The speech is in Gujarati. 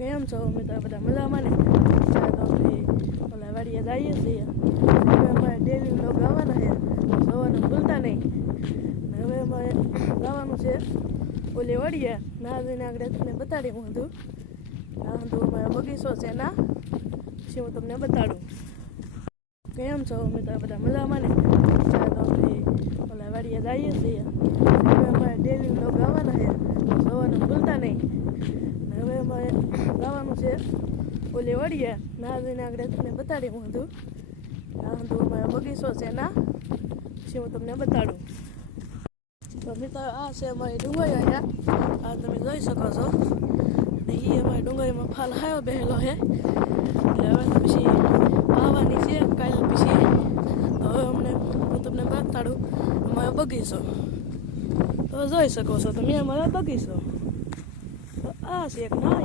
કેમ છો મિત્રો? બધા મજામાં ને? તો અમે ઓલા વાડીએ જઈએ છીએ. હવે અમારે ડેલી વ્લોગ આવવાના છે, જોવાનું ભૂલતા નહીં. હવે અમારે જવાનું છે ઓલી વાડીએ. ના જઈને આગળ તમને બતાડી હું હતું. આ હતું અમારો બગીચો છે ના, પછી હું તમને બતાડું. કેમ છો મિત્રો? બધા મજામાં ને? તો અમે ઓલા વાડીએ જઈએ છીએ. હવે અમારે ડેલી વ્લોગ આવવાના છે, જોવાનું ભૂલતા નહીં. હવે અમારે જવાનું છે ઓલી વાડીએ. ના જઈને આગળ તમને બતાડી હું હતું. આ હતું અમારો બગીચો છે ના, પછી હું તમને બતાડું. તો મિત્રો આ છે અમારી ડુંગળી અહીંયા. આ તમે જોઈ શકો છો. ને એ અમારી ડુંગળીમાં ફાલ હાયો બેહેલો છે. એટલે હવે પછી આવવાની છે કાલ પછી. હવે અમને હું તમને બતાડું અમારો બગીચો. તો જોઈ શકો છો તમે અમારો બગીચો. તો આ છે એક નાનો